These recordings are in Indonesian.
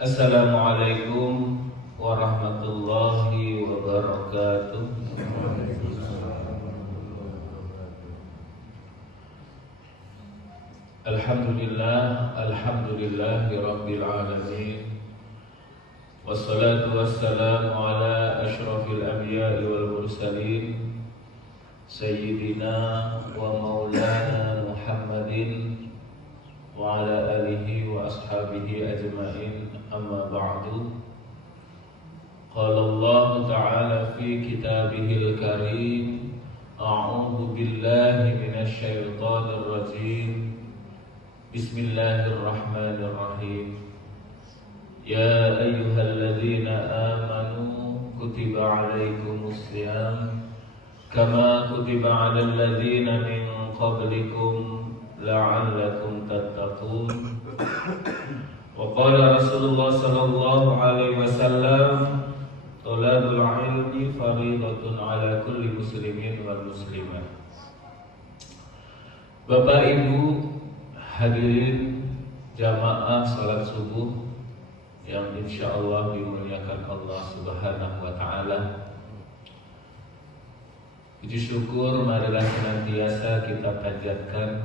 Assalamualaikum warahmatullahi wabarakatuh. Alhamdulillahi rabbil alamin. Wassalatu wassalamu ala asyrafil anbiya'i wal mursalin Sayyidina wa maulana Muhammadin wa ala alihi wa ashabihi ajma'in, amma ba'du. Qala Allah ta'ala fi kitabihil karim, a'udhu billahi minasy syaithanir rajim. Bismillahirrahmanirrahim. Ya ayyuhalladzina amanu kutiba alaikumus syiyam kama kutiba 'alal ladzina min qablikum la'allakum tattaqun. Wa qala Rasulullah sallallahu alaihi wasallam, talabul ilmi fardhatun 'ala kulli muslimin wal muslimah. Bapak Ibu hadirin jamaah salat subuh yang insyaallah dimuliakan Allah Subhanahu wa taala. Puji syukur marilah senantiasa kita panjatkan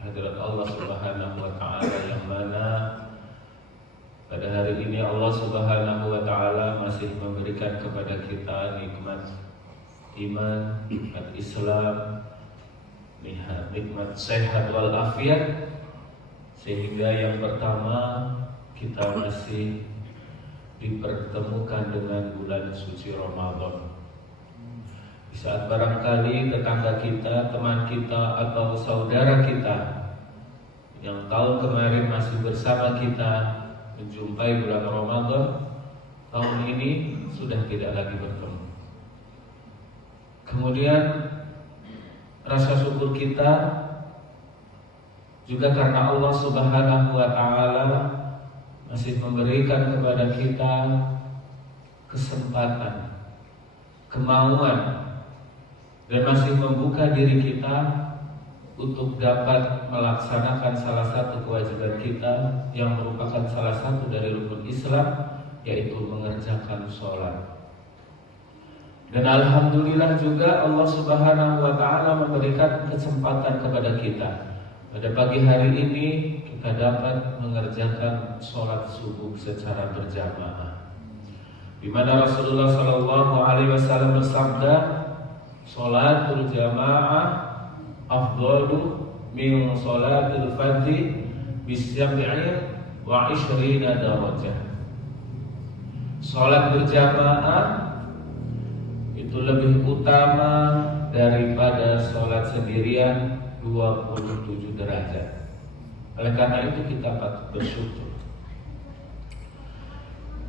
hadirat Allah Subhanahu wa taala, yang mana pada hari ini Allah Subhanahu wa taala masih memberikan kepada kita nikmat iman, nikmat Islam, nikmat sehat wal afiat, sehingga yang pertama kita masih dipertemukan dengan bulan suci Ramadan. Di saat barangkali tetangga kita, teman kita, atau saudara kita yang tahun kemarin masih bersama kita menjumpai bulan Ramadan, tahun ini sudah tidak lagi bertemu. Kemudian rasa syukur kita juga karena Allah Subhanahu wa taala masih memberikan kepada kita kesempatan, kemauan, dan masih membuka diri kita untuk dapat melaksanakan salah satu kewajiban kita yang merupakan salah satu dari rukun Islam, yaitu mengerjakan sholat. Dan alhamdulillah juga Allah Subhanahu wa taala memberikan kesempatan kepada kita. Pada pagi hari ini kita dapat mengerjakan sholat subuh secara berjamaah, di mana Rasulullah sallallahu alaihi wasallam bersabda, sholatul jamaah afdalu min sholatil fardhi bi-sab'in wa 'ishrina darajah. Sholat berjamaah itu lebih utama daripada sholat sendirian 27 derajat. Oleh karena itu kita patut bersyukur.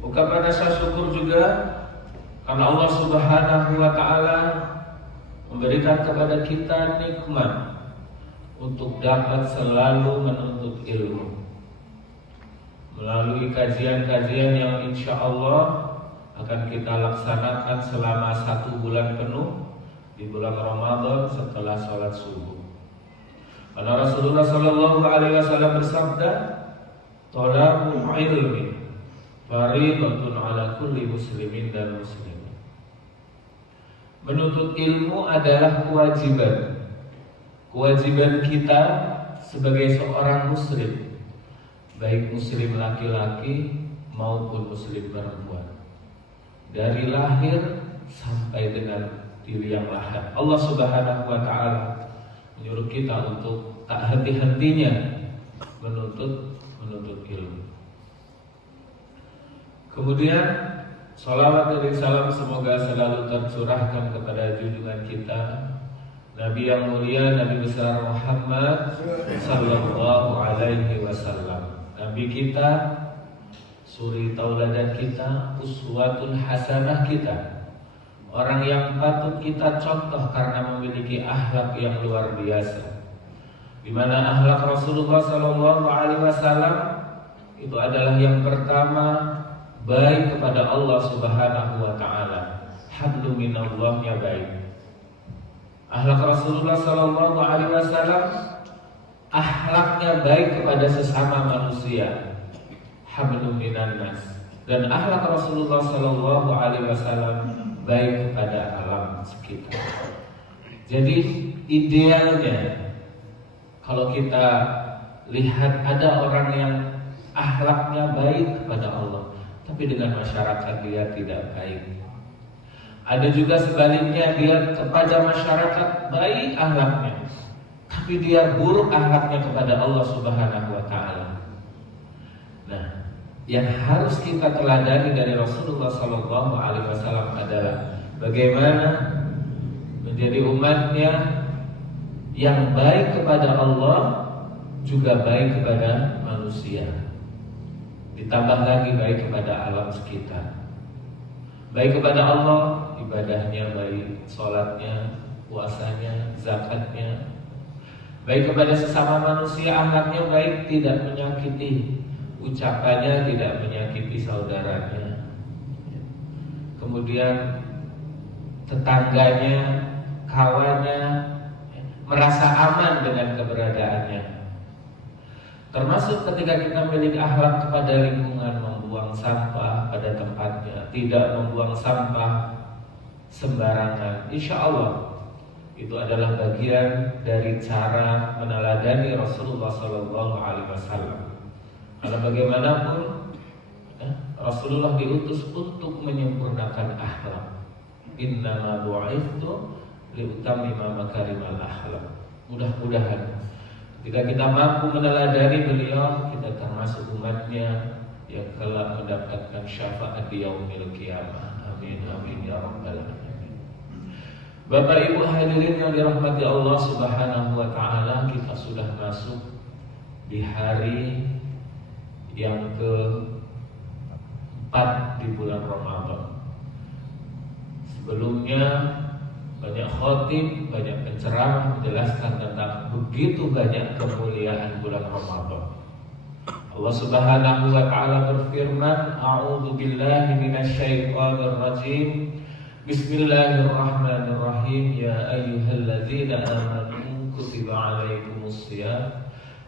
Ungkapan rasa syukur juga karena Allah Subhanahu wa taala memberikan kepada kita nikmat untuk dapat selalu menuntut ilmu melalui kajian-kajian yang insya Allah akan kita laksanakan selama 1 bulan penuh di bulan Ramadan setelah sholat subuh. Karena Rasulullah sallallahu alaihi wasallam bersabda, "Talabul ilmi fardhatun 'ala kulli muslimin dan muslimah." Menuntut ilmu adalah kewajiban kita sebagai seorang muslim, baik muslim laki-laki maupun muslim perempuan, dari lahir sampai dengan diri yang lahir. Allah Subhanahu wa taala menyuruh kita untuk tak henti-hentinya menuntut ilmu. Kemudian salawat dan salam semoga selalu tercurahkan kepada junjungan kita, Nabi yang mulia, Nabi besar Muhammad sallallahu alaihi wasallam. Nabi kita, suri tauladan kita, uswatun hasanah kita, orang yang patut kita contoh karena memiliki akhlak yang luar biasa. Di mana akhlak Rasulullah sallallahu alaihi wasallam itu adalah yang pertama baik kepada Allah Subhanahu wa taala. Hablum minallahnya baik. Akhlak Rasulullah sallallahu alaihi wasallam, akhlaknya baik kepada sesama manusia. hablum minan nas. Dan akhlak Rasulullah sallallahu alaihi wasallam baik kepada alam sekitar. Jadi idealnya kalau kita lihat ada orang yang akhlaknya baik kepada Allah, tapi dengan masyarakat dia tidak baik. Ada juga sebaliknya, dia kepada masyarakat baik akhlaknya, tapi dia buruk akhlaknya kepada Allah Subhanahu wa taala. Nah, yang harus kita teladani dari Rasulullah sallallahu alaihi wasallam adalah bagaimana menjadi umatnya yang baik kepada Allah juga baik kepada manusia. Ditambah lagi baik kepada alam sekitar. Baik kepada Allah, ibadahnya baik, sholatnya, puasanya, zakatnya. Baik kepada sesama manusia, akhlaknya baik, tidak menyakiti, ucapannya tidak menyakiti saudaranya. Kemudian tetangganya, kawannya merasa aman dengan keberadaannya. Termasuk ketika kita memiliki akhlak kepada lingkungan, membuang sampah pada tempatnya, tidak membuang sampah sembarangan. Insya Allah itu adalah bagian dari cara meneladani Rasulullah SAW. Karena bagaimanapun Rasulullah diutus untuk menyempurnakan akhlak. Innama bu'ithtu liutammima makarimal akhlak. Mudah-mudahan ketika kita mampu meneladani beliau, kita termasuk umatnya yang kelak mendapatkan syafaat di yaumil qiyamah. Amin amin ya rabbal alamin. Bapak Ibu hadirin yang dirahmati Allah Subhanahu wa taala, kita sudah masuk di hari yang ke-4 di bulan Ramadan. Sebelumnya banyak khatib, banyak penceramah menjelaskan tentang begitu banyak kemuliaan bulan Ramadan. Allah Subhanahu wa taala berfirman, A'udzu billahi minasyaitonir rajim. Bismillahirrahmanirrahim. Ya ayyuhalladzina amanu kutiba 'alaikumus shiyam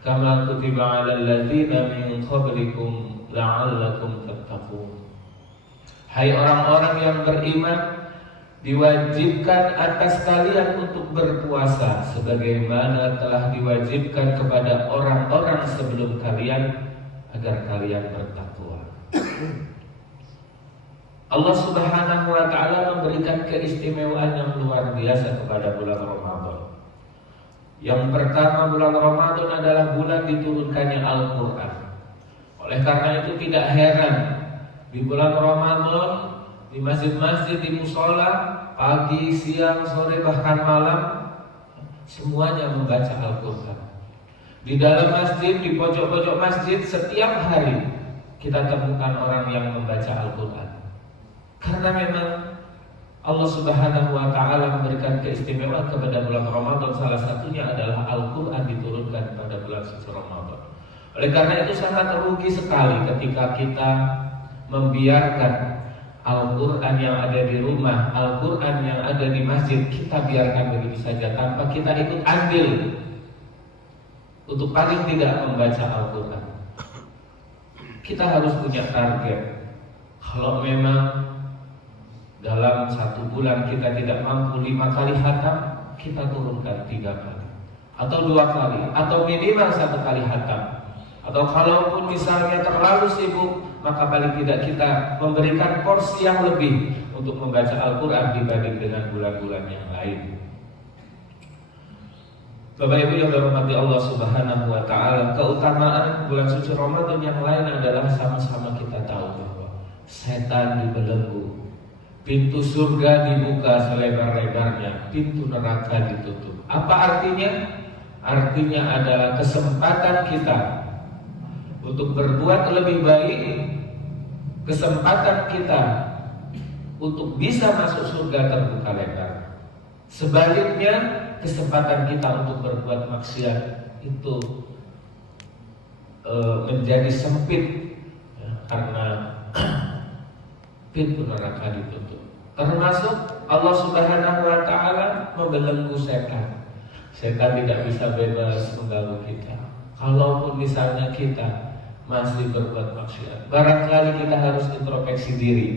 kama kutiba 'alal ladzina min qablikum la'allakum tattaqun. Hai orang-orang yang beriman, diwajibkan atas kalian untuk berpuasa sebagaimana telah diwajibkan kepada orang-orang sebelum kalian agar kalian bertakwa. Allah Subhanahu wa taala memberikan keistimewaan yang luar biasa kepada bulan Ramadan. Yang pertama, bulan Ramadan adalah bulan diturunkannya Al-Qur'an. Oleh karena itu tidak heran di bulan Ramadan di masjid-masjid, di musola, pagi, siang, sore, bahkan malam, semuanya membaca Al-Quran. Di dalam masjid, di pojok-pojok masjid, setiap hari kita temukan orang yang membaca Al-Quran. Karena memang Allah Subhanahu wa taala memberikan keistimewaan kepada bulan Ramadan. Salah satunya adalah Al-Quran diturunkan pada bulan suci Ramadan. Oleh karena itu sangat rugi sekali ketika kita membiarkan Al-Quran yang ada di rumah, Al-Quran yang ada di masjid, kita biarkan begitu saja tanpa kita ikut andil untuk paling tidak membaca Al-Quran. Kita harus punya target. Kalau memang dalam 1 bulan kita tidak mampu 5 kali khatam, kita turunkan 3 kali atau 2 kali atau minimal 1 kali khatam. Atau kalaupun misalnya terlalu sibuk, maka paling tidak kita memberikan porsi yang lebih untuk membaca Al-Quran dibanding dengan bulan-bulan yang lain. Bapak Ibu yang dirahmati Allah Subhanahu wa taala, keutamaan bulan suci Ramadan yang lain adalah sama-sama kita tahu bahwa setan dibelenggu, pintu surga dibuka selebar-lebarnya, pintu neraka ditutup. Apa artinya? Artinya adalah kesempatan kita untuk berbuat lebih baik, kesempatan kita untuk bisa masuk surga terbuka lebar. Sebaliknya, kesempatan kita untuk berbuat maksiat itu menjadi sempit ya, karena pintu neraka ditutup. Termasuk Allah Subhanahu wa taala membelenggu setan. Setan tidak bisa bebas mengganggu kita. Kalaupun misalnya kita masih berbuat maksiat. Barangkali kita harus introspeksi diri.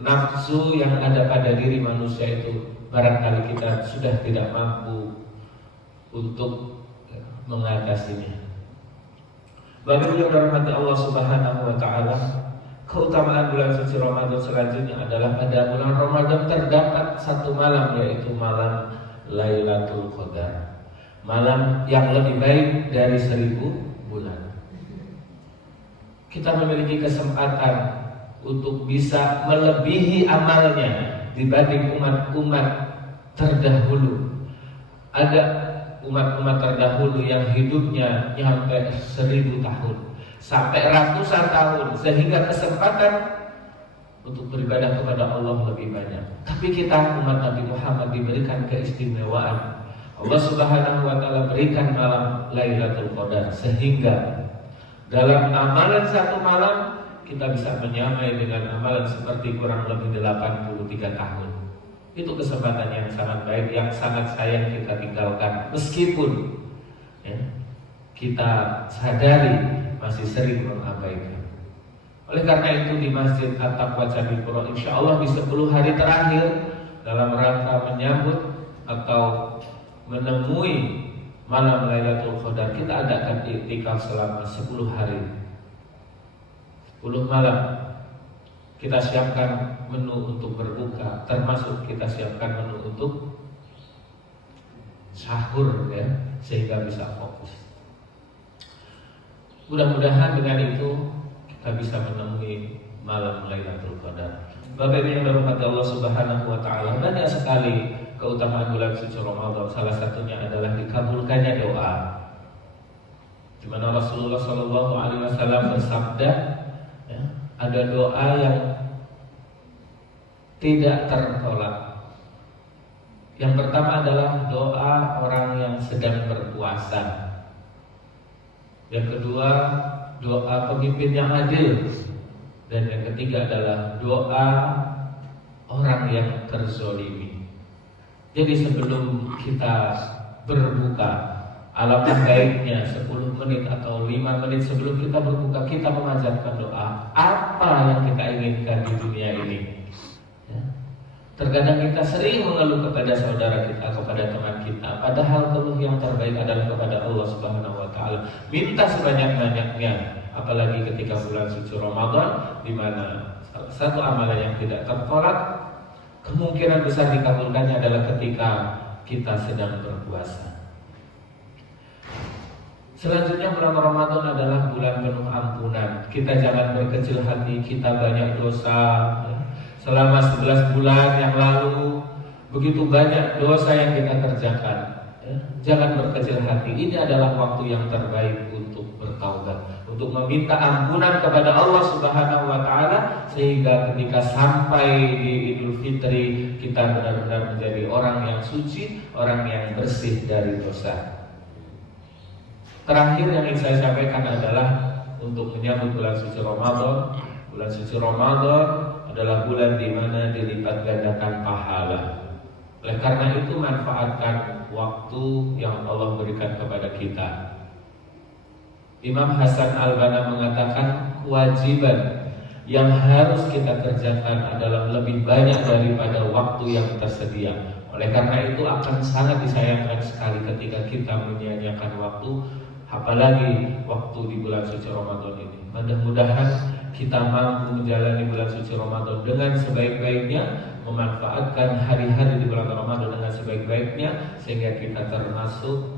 Nafsu yang ada pada diri manusia itu barangkali kita sudah tidak mampu untuk mengatasinya. Bagi yang dirahmati Allah Subhanahu wa taala, keutamaan bulan suci Ramadan selanjutnya adalah pada bulan Ramadan terdapat satu malam, yaitu malam Lailatul Qadar. Malam yang lebih baik dari 1000 bulan. Kita memiliki kesempatan untuk bisa melebihi amalnya dibanding umat-umat terdahulu. Ada umat-umat terdahulu yang hidupnya nyampe 1000 tahun sampai ratusan tahun, sehingga kesempatan untuk beribadah kepada Allah lebih banyak. Tapi kita umat Nabi Muhammad diberikan keistimewaan. Allah Subhanahu wa taala berikan malam Lailatul Qadar, sehingga dalam amalan satu malam kita bisa menyamai dengan amalan seperti kurang lebih 83 tahun. Itu kesempatan yang sangat baik, yang sangat sayang kita tinggalkan, meskipun ya, kita sadari masih sering mengabaikan. Oleh karena itu di Masjid At-Taqwa Candipuro, insya Allah di 10 hari terakhir dalam rangka menyambut atau menemui malam Lailatul Qadar, kita adakan iktikaf selama 10 hari, 10 malam. Kita siapkan menu untuk berbuka, termasuk kita siapkan menu untuk sahur, ya, sehingga bisa fokus. Mudah-mudahan dengan itu kita bisa menemui malam Lailatul Qadar. Bapak Ibu yang dirahmati Allah Subhanahu wa taala, banyak sekali keutamaan bulan suci Ramadan. Salah satunya adalah dikabulkannya doa. Di mana Rasulullah Shallallahu alaihi wasallam bersabda, ya, ada doa yang tidak tertolak. Yang pertama adalah doa orang yang sedang berpuasa. Yang kedua, doa pemimpin yang adil. Dan yang ketiga adalah doa orang yang terzolimi. Jadi sebelum kita berbuka, alangkah baiknya 10 menit atau 5 menit sebelum kita berbuka, kita memanjatkan doa apa yang kita inginkan di dunia ini. Terkadang kita sering mengeluh kepada saudara kita, kepada teman kita, padahal keluh yang terbaik adalah kepada Allah Subhanahu wa taala. Minta sebanyak-banyaknya, apalagi ketika bulan suci Ramadan, di mana salah satu amalan yang tidak tertolak, kemungkinan besar dikabulkannya adalah ketika kita sedang berpuasa. Selanjutnya bulan Ramadan adalah bulan penuh ampunan. Kita jangan berkecil hati, kita banyak dosa. Selama 11 bulan yang lalu begitu banyak dosa yang kita kerjakan. Jangan berkecil hati. Ini adalah waktu yang terbaik untuk bertaubat, untuk meminta ampunan kepada Allah Subhanahu wa taala, sehingga ketika sampai di Idul Fitri kita benar-benar menjadi orang yang suci, orang yang bersih dari dosa. Terakhir yang ingin saya sampaikan adalah untuk menyambut bulan suci Ramadan. Bulan suci Ramadan adalah bulan di mana dilipat gandakan pahala. Oleh karena itu manfaatkan waktu yang Allah berikan kepada kita. Imam Hasan Al-Banna mengatakan kewajiban yang harus kita kerjakan adalah lebih banyak daripada waktu yang tersedia. Oleh karena itu akan sangat disayangkan sekali ketika kita menyia-nyiakan waktu, apalagi waktu di bulan suci Ramadan ini. Mudah-mudahan kita mampu menjalani bulan suci Ramadan dengan sebaik-baiknya, memanfaatkan hari-hari di bulan Ramadan dengan sebaik-baiknya, sehingga kita termasuk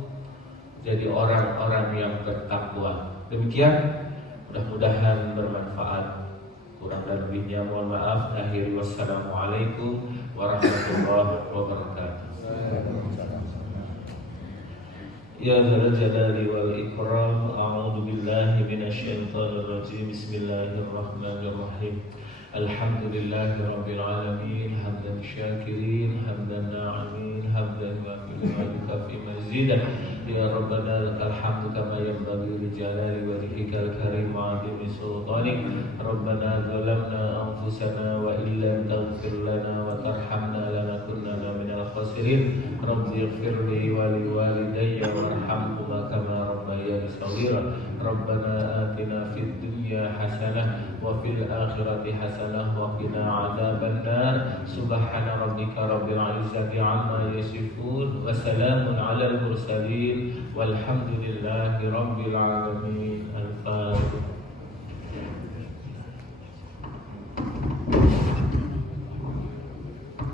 jadi orang-orang yang bertakwa. Demikian, mudah-mudahan bermanfaat. Kurang dan lebihnya mohon maaf. Akhiri wassalamualaikum warahmatullahi wabarakatuh. Ya dzal jalali wal ikram, a'udzu billahi minasyaitonir rajim. Bismillahirrahmanirrahim. Alhamdulillahi rabbil alamin, hamdan syakirin, hamdan na'imin, hamdan wa fi mazidah. Ya rabbana lakal hamdu kama yanbaghi li jalali wajhikal karim wa 'azimi sultanik. Rabbana zalamna anfusana wa illam taghfir lana wa tarhamna lanakunanna minal khasirin. Rabbi ighfirli wa li walidayya warhamhuma kama rabbayani shaghira. Rabbana atina fid dunya hasanah wa fil akhirati hasanah wa qina adzabannar. Subhana rabbika rabbil izzati amma yasifun wa salamun alal mursalin walhamdulillahi rabbil alamin.